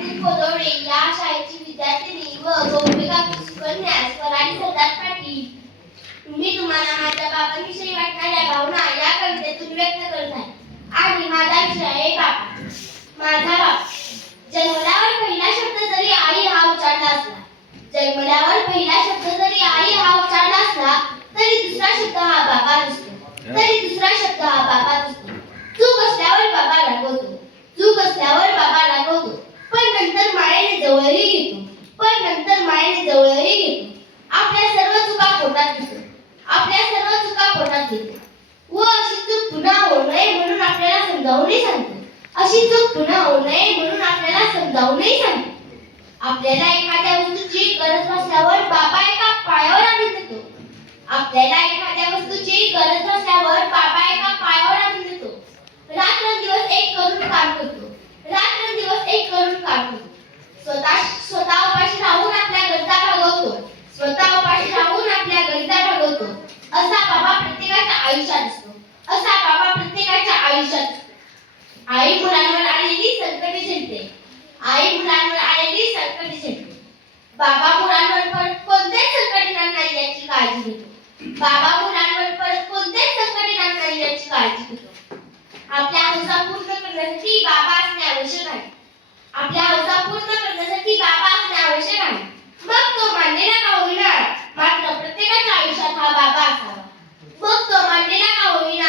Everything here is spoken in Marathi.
मंदिर कोदवडे या शाळेची विद्यार्थिनी व गोपिका सुकन्या स्वराली सरदार पाटील मी तुम्हाला माझ्या बाबांविषयी वाटणाऱ्या भावना या कवितेतून व्यक्त करत आहे. आणि माझा विषय आहे बाबा. माझा बाबा. जन्मल्यावर पहिला शब्द जरी आई हा उच्चारला असला, जन्मल्यावर पहिला शब्द जरी आई हा उच्चारला असला तरी दुसरा शब्द हा बाबा असतो. तरी दुसरा शब्द हा बाबा असतो. चूक असल्यावर बाबा रागवतो, चूक असल्यावर बाबा रागवतो, पण नंतर मायेने जवळही घेतो, पण नंतर मायेने जवळही घेतो. आपल्या सर्व चुका पोटात घेतो, आपल्या सर्व चुका पोटात घेतो व अशी चूक पुन्हा होऊ नये म्हणून आपल्याला समजावूनही सांगतो. अशी चूक पुन्हा होऊ नये म्हणून आपल्याला समजावूनही सांगतो. आपल्याला एखाद्या वस्तूची गरज भासल्यावर बाबा एका पायावर आणून देतो. आपल्याला एखाद्या वस्तूची गरज भासल्यावर बाबा एका पायावर आणून देतो. रात्रंदिवस एक करून काम करतो, रात्रंदिवस एक करून काम करतो. स्वतः उपाशी राहून आपल्या गरजा भागवतो, स्वतः उपाशी राहून आपल्या गरजा भागवतो. असा बाबा प्रत्येकाच्या आयुष्यात असतो, असा बाबा प्रत्येकाच्या आयुष्यात असतो. आई मुलांवर आलेली संकटे झेलते, आई मुलांवर आलेली संकटे झेलते. बाबा मुलांवर परत कोणतेच संकट येणार नाही याची काळजी घेतो. बाबा मुलांवर परत कोणतेच संकट येणार नाही याची काळजी घेतो. आपल्या हौसा पूर्ण करण्यासाठी बाबा असणे आवश्यक आहे. आपल्या हौसा पूर्ण करण्यासाठी बाबा असणे आवश्यक आहे. मग तो मानलेला का होईना, मात्र प्रत्येकाच्या आयुष्यात हा बाबा असावा. मग तो मानलेला का होईना